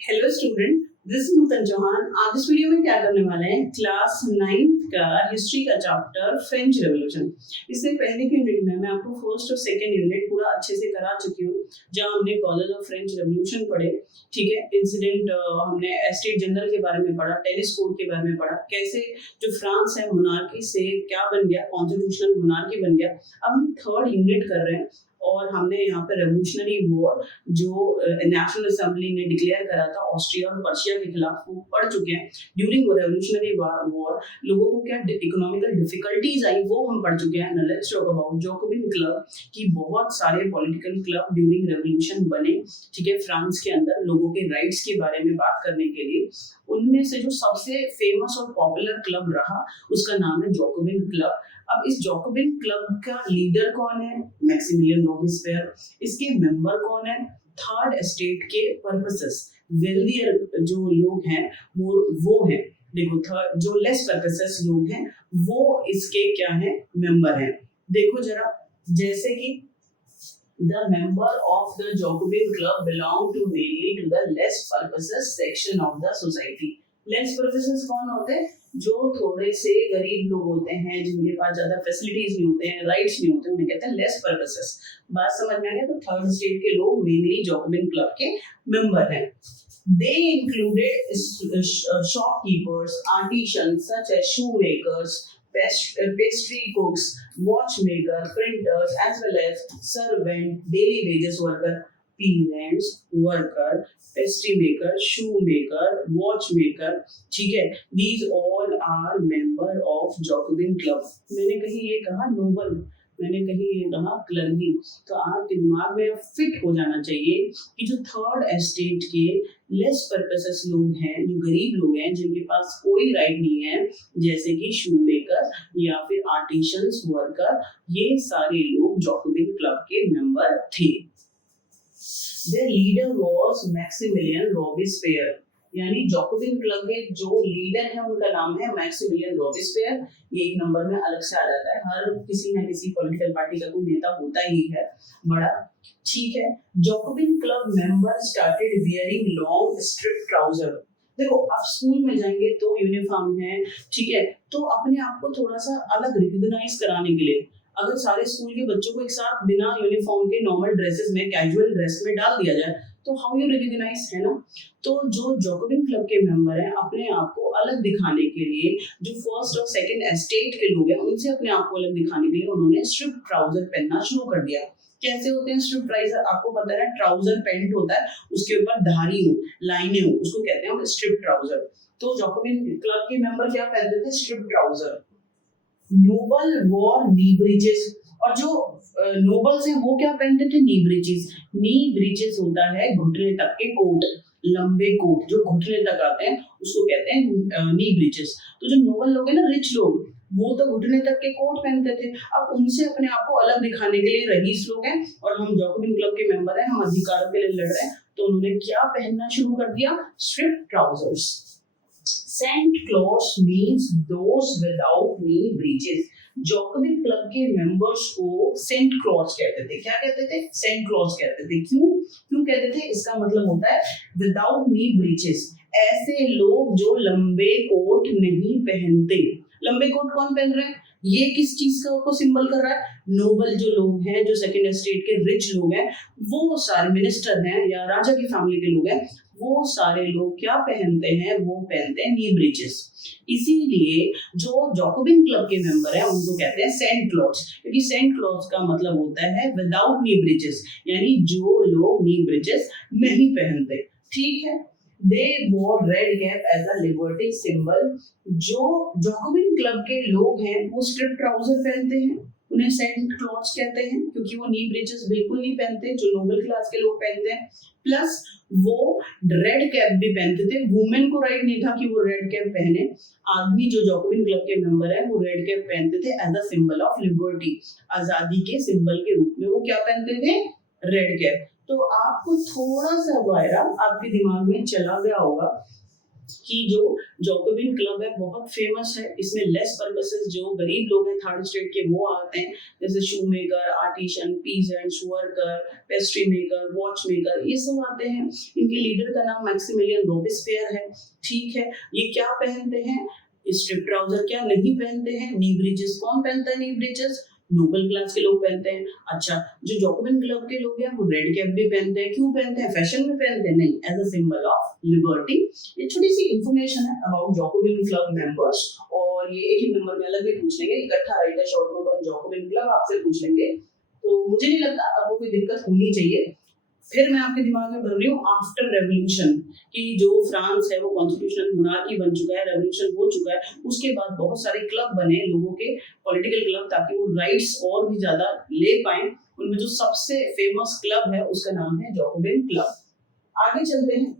Hello student, this is नूतन चौहान। आज इस video में क्या करने वाले हैं, क्लास 9th का हिस्ट्री का चैप्टर फ्रेंच रेवोल्यूशन। इससे पहले की यूनिट में मैं आपको फर्स्ट और सेकंड यूनिट पूरा अच्छे से करा चुकी हूँ, जहाँ हमने कॉजेज ऑफ फ्रेंच रेवोल्यूशन पढ़े। ठीक है, इंसिडेंट हमने एस्टेट जनरल के बारे में पढ़ा, टेनिस कोड के बारे में पढ़ा, कैसे जो फ्रांस है मोनार्की से क्या बन गया, कॉन्स्टिट्यूशनल मोनार्की बन गया। अब हम थर्ड यूनिट कर रहे हैं और हमने यहाँ पे रेवोल्यूशनरी वॉर जो नेशनल असेंबली ने डिक्लेयर करा था ऑस्ट्रिया और पर्शिया के खिलाफ, वो पढ़ चुके हैं। ड्यूरिंग रेवोल्यूशनरी वॉर लोगों को क्या इकोनॉमिकल डिफिकल्टीज आई, वो हम पढ़ चुके हैं। Let's talk about Jacobin club की बहुत सारे पॉलिटिकल क्लब ड्यूरिंग रेवोल्यूशन बने। ठीक है, फ्रांस के अंदर लोगों के राइट्स के बारे में बात करने के लिए उनमें से जो सबसे फेमस और पॉपुलर क्लब रहा उसका नाम है जैकोबिन क्लब। अब इस जैकोबिन क्लब का लीडर कौन है? Maximilian Robespierre. इसके मेंबर कौन है? थर्ड एस्टेट के पर्पसेस वेल्दियर जो लोग हैं वो हैं। देखो, थर्ड जो लेस पर्पसेस लोग हैं वो इसके क्या है, मेंबर हैं। देखो जरा, जैसे कि the member of the Jacobin club belong to mainly to the less purposes section of the society। Less purposes कौन होते हैं? जो थोड़े से गरीब लोग होते हैं, जिनके पास ज्यादा फैसिलिटीज नहीं होते हैं, राइट्स नहीं होते, उन्हें कहते हैं लेस purposes। बात समझ में आ गया? तो थर्ड स्टेट के लोग मेनली जैकोबिन क्लब के मेंबर हैं। They included shopkeepers, artisans such as shoemakers, pastry cooks, watchmaker, printers, as well as servant, daily wages worker, peasants, worker, pastry maker, shoemaker, watchmaker। ठीक है, these all are member of Jacobin club। मैंने कहीं ये कहा Nobel, मैंने कहीं ये कहा क्लर्की, तो आपके दिमाग में फिट हो जाना चाहिए कि जो थर्ड एस्टेट के लेस पर्पसेस लोग हैं, जो गरीब लोग हैं, जिनके पास कोई राइट नहीं है, जैसे कि शूमेकर या फिर आर्टिशंस, वर्कर, ये सारे लोग जैकोबिन क्लब के मेंबर थे। Their leader was Maximilian Robespierre। यानी जैकोबिन क्लब के जो लीडर है उनका नाम है मैक्सिमिलियन रॉबिस्पियर। ये एक नंबर में अलग से आ जाता है, हर किसी न किसी पॉलिटिकल पार्टी का कोई नेता होता ही है बड़ा। ठीक है, Jacobin club member started wearing long strip trouser. देखो, आप स्कूल में जाएंगे तो यूनिफॉर्म है, ठीक है, तो अपने आप को थोड़ा सा अलग रिकॉग्नाइज कराने के लिए अगर सारे स्कूल के बच्चों को एक साथ बिना यूनिफॉर्म के नॉर्मल ड्रेसेस में, कैजुअल ड्रेस में डाल दिया जाए तो हाउ यू रिकॉग्नाइज, है ना। तो जो जैकोबिन क्लब के मेंबर हैं, अपने आप को अलग दिखाने के लिए, जो फर्स्ट और सेकंड एस्टेट के लोग हैं उनसे अपने आप को अलग दिखाने के लिए उन्होंने स्ट्रिप ट्राउजर पहनना शुरू कर दिया। कैसे होते हैं स्ट्रिप ट्राउजर? आपको पता है, ट्राउजर पैंट होता है, उसके ऊपर धारी हो, लाइनें हो, उसको कहते हैं स्ट्रिप ट्राउजर। तो जैकोबिन क्लब के मेंबर क्या पहनते थे? Strip trouser. नोबल वॉर नी ब्रीचेस, और जो नोबल्स हैं वो क्या पहनते थे? नी ब्रीचेस। नी ब्रीचेस होता है घुटने तक के कोट, लंबे कोट जो घुटने तक आते हैं उसको कहते हैं नी ब्रीचेस। तो जो नोबल लोग हैं ना, रिच लोग, वो तो घुटने तक के कोट पहनते थे। अब उनसे अपने आप को अलग दिखाने के लिए रईस लोग हैं और हम जैकोबिन क्लब के मेंबर हैं, हम अधिकारों के लिए लड़ रहे हैं, तो उन्होंने क्या पहनना शुरू कर दिया? Strip trousers. सेंट क्लॉड्स मींस दोस विदाउट नी ब्रीचेस। जैकोबिन क्लब के मेंबर्स को सेंट क्लॉड्स कहते थे। क्या कहते थे? सेंट क्लॉड्स कहते थे। क्यों कहते थे? इसका मतलब होता है विदाउट नी ब्रीचेस, ऐसे लोग जो लंबे कोट नहीं पहनते। लंबे कोट कौन पहन रहे हैं? ये किस चीज को सिंबल कर रहा है? नोबल जो लोग हैं, जो सेकंड एस्टेट के रिच लोग हैं, वो सारे मिनिस्टर हैं या राजा की फैमिली के लोग हैं, वो सारे लोग क्या पहनते हैं? वो पहनते हैं नी ब्रीचेस। इसीलिए जो जैकोबिन क्लब के मेंबर हैं उनको कहते हैं सेंट क्लॉड्स, क्योंकि सेंट क्लॉड्स का मतलब होता है विदाउट नी ब्रीचेस, यानी जो लोग नी ब्रीचेस नहीं पहनते। ठीक है, they wore red cap as a liberty symbol. जो जैकोबिन क्लब के लोग हैं वो स्ट्रिप ट्राउजर पहनते हैं, उन्हें सेंट क्लॉड्स कहते हैं, क्योंकि वो नी ब्रीचेस बिल्कुल नहीं पहनते जो नोबल क्लास के लोग पहनते हैं। प्लस वो रेड कैप भी पहनते थे। वुमेन को राइट नहीं था कि वो रेड कैप पहने। आदमी जो जैकोबिन क्लब के मेंबर है वो रेड कैप पहनते थे as a symbol of liberty, आजादी के सिंबल के रूप में वो क्या पहनते थे? Red cap. तो आपको थोड़ा सा वायरा आपके दिमाग में चला गया होगा कि जो जॉकोबिन क्लब है बहुत फेमस है। इसमें लेस पर्पसेस जो गरीब लोग हैं थर्ड स्टेट के वो आते हैं, जैसे शू maker, artisan, peasants, worker, pastry maker, watch maker, ये सब आते हैं। इनके लीडर का नाम मैक्सिमिलियन रोबेस्पियर है। ठीक है, ये क्या पहनते हैं? स्ट्रिप ट्राउजर क्या नहीं पहनते हैं। नी ब्रिजेस कौन पहनता है? नी ब्रिजेस नोबल क्लास के लोग पहनते हैं। अच्छा, जो जॉकोबिन क्लब के लोग हैं वो रेड कैप भी पहनते हैं। क्यों पहनते हैं? फैशन में पहनते हैं? नहीं, as a symbol of liberty. ये छोटी सी इंफॉर्मेशन है अबाउट जॉकोबिन क्लब मेंबर्स, और ये एक ही नंबर में अलग भी पूछ लेंगे। इकट्ठा राइट है शॉर्ट नोट ऑन जॉकोबिन क्लब आपसे पूछ लेंगे, तो मुझे नहीं लगता आपको कोई दिक्कत होनी चाहिए। फिर मैं आपके दिमाग में भर रही हूँ आफ्टर रेवोल्यूशन, कि जो फ्रांस है वो कॉन्स्टिट्यूशनल मोनार्की बन चुका है, रेवोल्यूशन हो चुका है, उसके बाद बहुत सारे क्लब बने लोगों के, पॉलिटिकल क्लब, ताकि वो राइट्स और भी ज्यादा ले पाए। उनमें जो सबसे फेमस क्लब है उसका नाम है जॉकोबिन क्लब। आगे चलते हैं।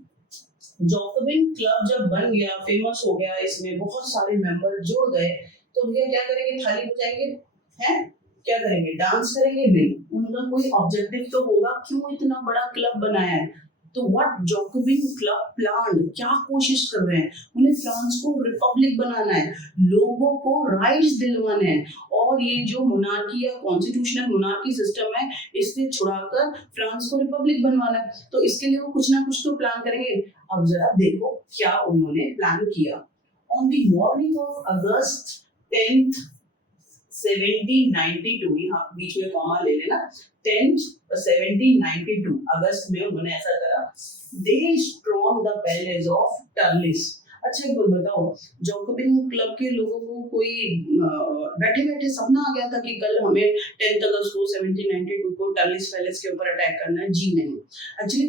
जॉकोबिन क्लब जब बन गया, फेमस हो गया, इसमें बहुत सारे मेंबर जुड़ गए, तो भैया क्या करेंगे? थाली बजाएंगे हैं? क्या करेंगे? डांस करेंगे? नहीं, उनका कोई ऑब्जेक्टिव तो होगा, क्यों इतना बड़ा क्लब बनाया है। तो व्हाट जॉकोबिन क्लब प्लान, क्या कोशिश कर रहे हैं? उन्हें फ्रांस को रिपब्लिक बनाना है, लोगों को राइट्स दिलवाने हैं, और ये जो मोनार्की या कॉन्स्टिट्यूशनल मोनार्की सिस्टम है इससे छुड़ाकर फ्रांस को रिपब्लिक बनवाना है। तो इसके लिए वो कुछ ना कुछ तो प्लान करेंगे। अब जरा देखो क्या उन्होंने प्लान किया। On the morning of August 10th 1792, यहाँ बीच में कॉमा ले लेना, 10th 1792 अगस्त में उन्होंने ऐसा करा। दे स्ट्रॉन्ग द पैलेस ऑफ टर्लिस। अच्छा एक बात बताओ, जॉकोबिन क्लब के लोगों को कोई बैठे बैठे सपना आ गया था कि कल हमें 10 अगस्त को 1792 को टर्लिस पैलेस के ऊपर अटैक करना है? जी नहीं। एक्चुअली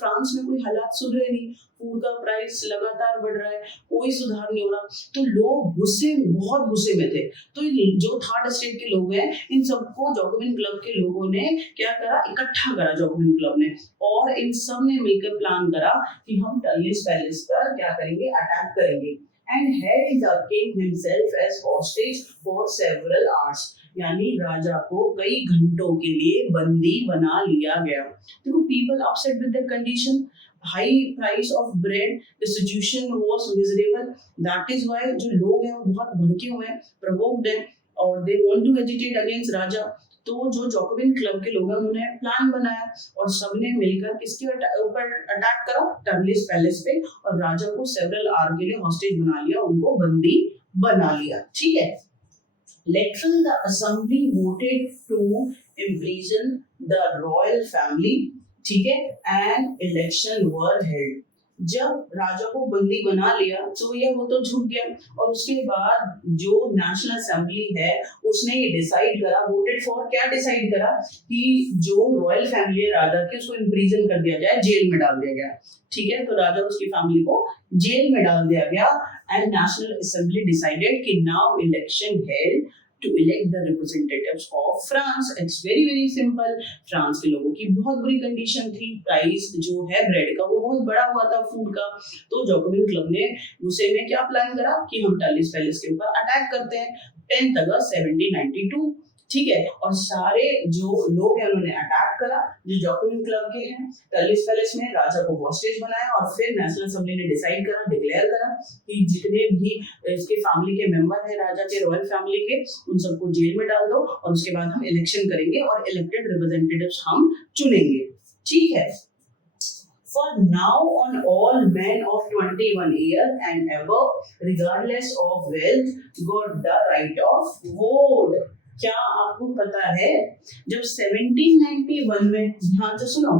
फ्रांस में कोई हालात सुधरे नहीं, फूड का प्राइस लगातार बढ़ रहा है, कोई सुधार नहीं हो रहा, तो लोग गुस्से, बहुत गुस्से में थे। तो जो थर्ड स्टेट के लोग हैं, इन सबको जॉकोबिन क्लब के लोगों ने क्या करा? इकट्ठा करा जॉकोबिन क्लब ने, और इन सब ने मिलकर प्लान करा कि हम टर्लिस पैलेस पर क्या करेंगे? अटैक करेंगे। And held the king himself as hostage for several hours, यानी राजा को कई घंटों के लिए बंदी बना लिया गया। देखो, people upset with their condition, high price of bread, the situation was miserable, that is why जो लोग हैं वो बहुत भड़के हुए हैं, provoked हैं, और they want to agitate against राजा। तो जो जॉकोबिन क्लब के लोग हैं उन्होंने प्लान बनाया, और सबने मिलकर किसके ऊपर अटैक करा? टर्लिस पैलेस पे, और राजा को सेवरल आवर के लिए हॉस्टेज बना लिया, उनको बंदी बना लिया। ठीक है। Later the assembly voted to imprison the royal family, ठीक है, and election were held। जब राजा को बंदी बना लिया तो ये वो तो झुक गया, और उसके बाद जो नेशनल असेंबली है उसने ये डिसाइड करा, वोटेड फॉर, क्या डिसाइड करा? कि जो रॉयल फैमिली है राजा की उसको इम्प्रिजन कर दिया जाए, जेल में डाल दिया गया। ठीक है, तो राजा उसकी फैमिली को जेल में डाल दिया गया। एंड नेशनल असेंबली डिसाइडेड कि now election held to elect the representatives of France। It's very very simple। France के लोगों की बहुत बुरी कंडीशन थी, प्राइस जो है ब्रेड का वो बहुत बड़ा हुआ था, फूड का। तो जॉकोबिन क्लब ने गुस्से में क्या प्लान करा कि हम टर्लिस पैलेस के ऊपर अटैक करते हैं 10 अगस्त 1792। ठीक है, और सारे जो लोग हैं उन्होंने अटैक करा, जो जॉकोबिन क्लब के हैं। टर्लिस पैलेस में राजा को हॉस्टेज बनाया, और फिर नेशनल असेंबली ने डिसाइड करा, डिक्लेयर करा कि जितने भी इसके फैमिली के मेंबर हैं राजा के, रॉयल फैमिली के, उन सबको जेल में डाल दो, और उसके बाद हम इलेक्शन करेंगे और इलेक्टेड रिप्रेजेंटेटिव्स हम चुनेंगे। ठीक है। For now on, all men of 21 years and above, regardless of wealth, got the right of vote। क्या आपको पता है जब 1791 में, ध्यान से सुनो,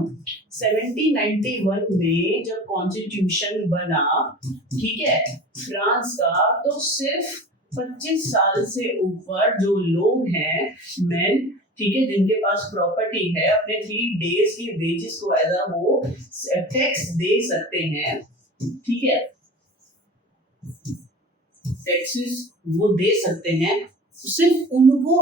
1791 में जब कॉन्स्टिट्यूशन बना, ठीक है, फ्रांस का, तो सिर्फ 25 साल से ऊपर जो लोग हैं, मेन, ठीक है, जिनके पास प्रॉपर्टी है, अपने 3 डेज की वेजेस को एज अ वो टैक्स दे सकते हैं। ठीक है, टैक्सेस वो दे सकते हैं, सिर्फ उनको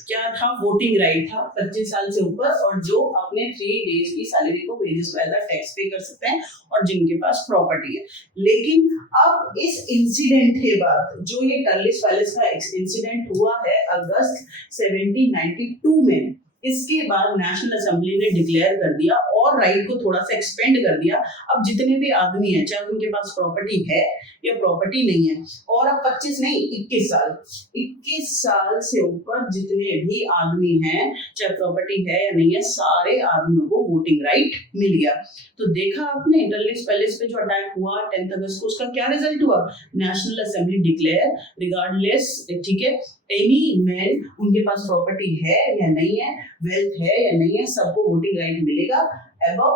क्या था? वोटिंग राइट था 25 साल से ऊपर, और जो अपने 3 डेज की सैलरी को वेजेस को एज अ टैक्स पे कर सकते हैं, और जिनके पास प्रॉपर्टी है। लेकिन अब इस इंसिडेंट के बाद, जो ये टर्लिस पैलेस का इंसिडेंट हुआ है अगस्त 1792 में, इसके बाद नेशनल असेंबली ने डिक्लेयर कर दिया और राइट को थोड़ा सा एक्सपेंड कर दिया। अब जितने भी आदमी हैं, चाहे उनके पास प्रॉपर्टी है या प्रॉपर्टी नहीं है, और अब 25 नहीं 21 साल से ऊपर जितने भी आदमी हैं, चाहे प्रॉपर्टी है या नहीं है, सारे आदमियों को वोटिंग राइट मिल गया। तो देखा आपने इंटरलिस पैलेस पे जो अटैक हुआ 10 अगस्त को, उसका क्या रिजल्ट हुआ? नेशनल असेंबली डिक्लेयर रिगार्डलेस, ठीक है, एनी मैन, उनके पास प्रॉपर्टी है या नहीं है, वेल्थ है या नहीं है, सबको वोटिंग राइट मिलेगा अबव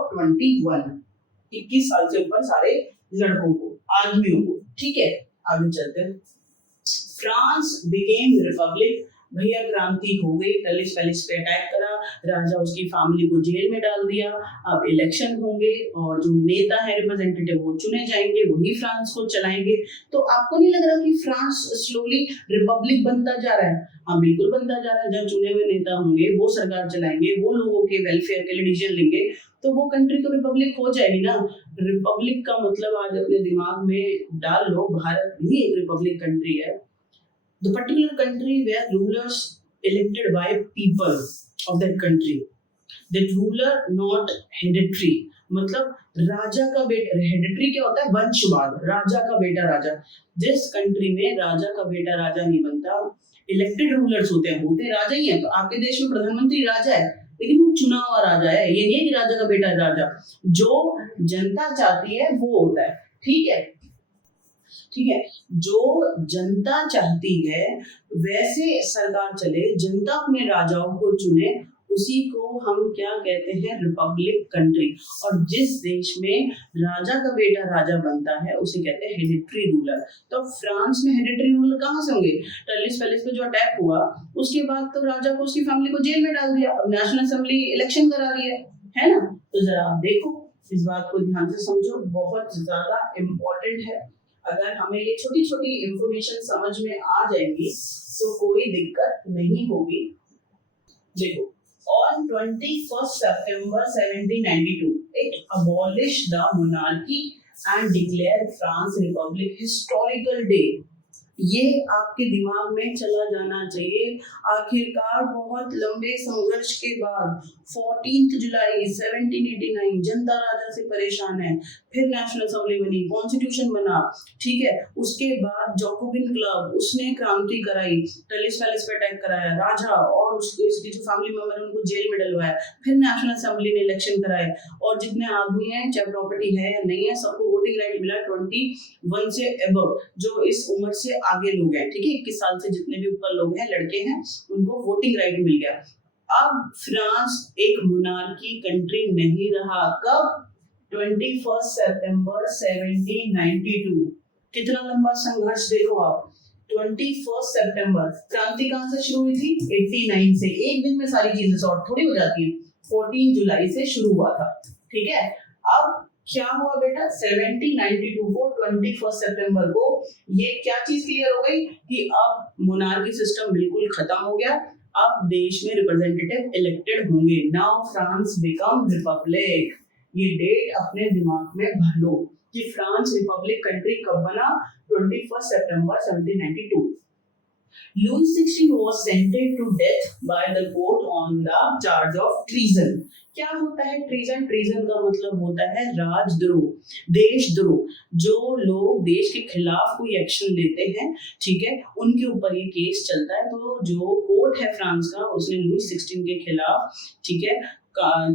21 साल से ऊपर सारे लड़कों को, आदमियों को। ठीक है, आगे चलते हैं। फ्रांस बिकेम रिपब्लिक, भैया क्रांति हो गई, टलिस पैलेस पे अटैक करा, राजा उसकी फैमिली को जेल में डाल दिया। अब इलेक्शन होंगे और जो नेता है रिप्रेजेंटेटिव वो चुने जाएंगे, वही फ्रांस को चलाएंगे। तो आपको नहीं लग रहा कि फ्रांस स्लोली रिपब्लिक बनता जा रहा है? हाँ, बिल्कुल बनता जा रहा है। जब चुने हुए नेता होंगे, वो सरकार चलाएंगे, वो लोगों के वेलफेयर के लिए डिसीजन लेंगे, तो वो कंट्री तो रिपब्लिक हो जाएगी ना। रिपब्लिक का मतलब आज अपने दिमाग में डाल लो, भारत भी एक रिपब्लिक कंट्री है। The particular country where rulers elected by people of that country, that ruler not hereditary, मतलब राजा का बेटा, हेरिडिटरी क्या होता है? वंशवाद, राजा का बेटा राजा। जिस कंट्री में राजा का बेटा राजा नहीं बनता, इलेक्टेड रूलर्स होते हैं राजा ही है। आपके देश में प्रधानमंत्री राजा है, लेकिन वो चुना हुआ राजा है, ये नहीं है कि राजा का बेटा राजा। जो जनता चाहती है वो होता है। ठीक है, ठीक है, जो जनता चाहती है वैसे सरकार चले, जनता अपने राजाओं को चुने, उसी को हम क्या कहते हैं? Republic country. और जिस देश में राजा का बेटा राजा बनता है उसे कहते हैं हेरिडिटरी रूलर। तो फ्रांस में हेरिडिटरी रूलर कहाँ से होंगे? टर्लिस पैलेस पे जो अटैक हुआ उसके बाद तो राजा को उसकी फैमिली को जेल में डाल दिया। अब नेशनल असेंबली इलेक्शन करा रही है ना? तो जरा आप देखो, इस बात को ध्यान से समझो, बहुत ज्यादा इम्पोर्टेंट है। अगर हमें ये छोटी छोटी इंफॉर्मेशन समझ में आ जाएंगी तो कोई दिक्कत नहीं होगी। देखो, on 21st September 1792, it abolished the monarchy and declared France Republic, historical day। ये आपके दिमाग में चला जाना चाहिए। आखिरकार बहुत लंबे संघर्ष के बाद 14 जुलाई 1789 जनता राजा से परेशान है, फिर नेशनल असेंबली बनी, कॉन्स्टिट्यूशन बना। ठीक है, उसके बाद जैकोबिन क्लब उसने क्रांति कराई, टर्लिस पैलेस पे अटैक कराया, राजा और उसकी जो फैमिली मेंबर उनको जेल में डलवाया, फिर नेशनल असेंबली ने इलेक्शन कराए, और जितने आदमी हैं, चाहे प्रॉपर्टी है या नहीं है, सबको वोटिंग राइट मिला 21 से अबव, जो इस उम्र से आगे लोग हैं। ठीक है, 21 साल से जितने भी ऊपर लोग हैं, लड़के हैं, उनको वोटिंग राइट मिल गया। अब फ्रांस एक मोनार्की कंट्री नहीं रहा। कब? 21 सितंबर 1792। कितना लंबा संघर्ष देखो आप। 21 सितंबर, क्रांति कहां से शुरू हुई थी? 89 से। एक दिन में सारी चीजें सॉर्ट थोड़ी हो जाती हैं। 14 जुलाई से शुरू हुआ था। ठीक है, अब क्या हुआ बेटा? 1792 को 21 सितंबर को ये क्या चीज क्लियर हो गई कि अब मोनार्की सिस्टम बिल्कुल खत्म हो गया। अब देश में रिप्रेजेंटेटिव इलेक्टेड होंगे। Now France become Republic. ये डेट अपने दिमाग में भर लो कि फ्रांस रिपब्लिक कंट्री कब बना? 21 सितंबर 1792। Louis XVI was sentenced to death by the court on the charge of treason। क्या होता है ट्रीजन? ट्रीजन का मतलब होता है राजद्रोह, देशद्रोह। जो लोग देश के खिलाफ कोई एक्शन लेते हैं, ठीक है, उनके ऊपर ये केस चलता है। तो जो कोर्ट है फ्रांस का, उसने लुई 16 के खिलाफ, ठीक है,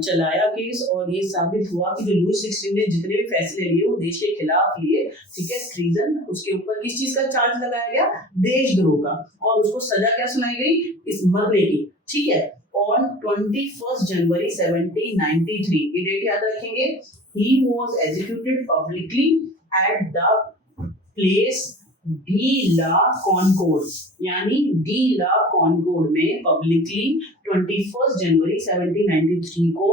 चलाया केस, और ये साबित हुआ कि जो लुई 16 ने जितने भी फैसले लिए वो देश के खिलाफ लिए। ठीक है, ट्रीजन, उसके ऊपर किस चीज का चार्ज लगाया गया? देशद्रोह का। और उसको सजा क्या सुनाई गई? इस मरने की। ठीक है, on 21 जनवरी 1793, ये डेट याद रखेंगे, he was executed publicly at the place de la Concorde, यानी डी ला कॉनकोर्ड में पब्लिकली 21 जनवरी 1793 को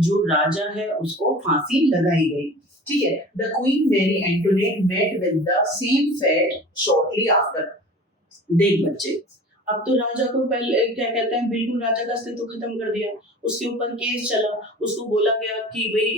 जो राजा है उसको फांसी लगाई गई। ठीक है, the queen Marie Antoinette met with the same fate shortly after. देख बच्चे, अब तो राजा को पहले क्या कहते हैं, बिल्कुल राजा का अस्तित्व खत्म कर दिया। उसके ऊपर केस चला, उसको बोला गया कि भाई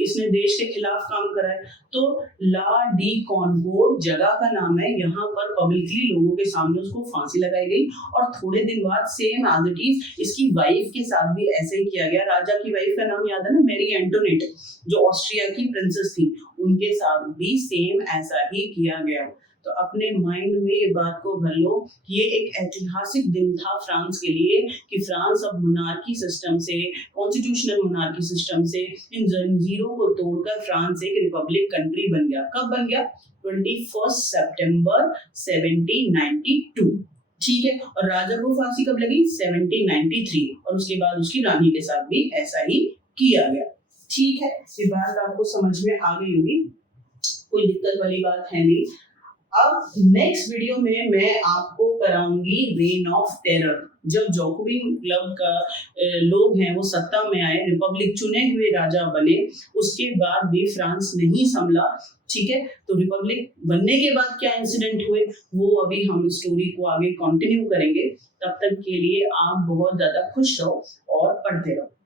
इसने देश के खिलाफ काम करा है। तो ला डी कॉनकोर्ड जगह का नाम है, यहाँ पर पब्लिकली लोगों के सामने उसको फांसी लगाई गई। और थोड़े दिन बाद सेम एज इट इज इसकी वाइफ के साथ भी ऐसे ही किया गया। राजा की वाइफ का नाम याद है ना, मैरी एंटोनेट, जो ऑस्ट्रिया की प्रिंसेस थी, उनके साथ भी सेम ऐसा ही किया गया। तो अपने माइंड में ये बात को भर लो कि ये एक ऐतिहासिक दिन था फ्रांस के लिए, कि फ्रांस अब मोनार्की सिस्टम से, कॉन्स्टिट्यूशनल मोनार्की सिस्टम से, इन जंजीरों को तोड़कर फ्रांस एक रिपब्लिक कंट्री बन गया। कब बन गया? 21 सितंबर 1792। ठीक है। और राजा को फांसी कब लगी? 1793। और उसके बाद उसकी रानी के साथ भी ऐसा ही किया गया। ठीक है, ये बात आपको समझ में आ गई होगी, कोई दिक्कत वाली बात है नहीं। अब नेक्स्ट वीडियो में मैं आपको कराऊंगी रेन ऑफ टेरर। जब जैकोबिन क्लब का लोग हैं वो सत्ता में आए, रिपब्लिक चुने हुए राजा बने, उसके बाद भी फ्रांस नहीं संभला। ठीक है, तो रिपब्लिक बनने के बाद क्या इंसिडेंट हुए वो अभी हम स्टोरी को आगे कंटिन्यू करेंगे। तब तक के लिए आप बहुत ज्यादा खुश रहो और पढ़ते रहो।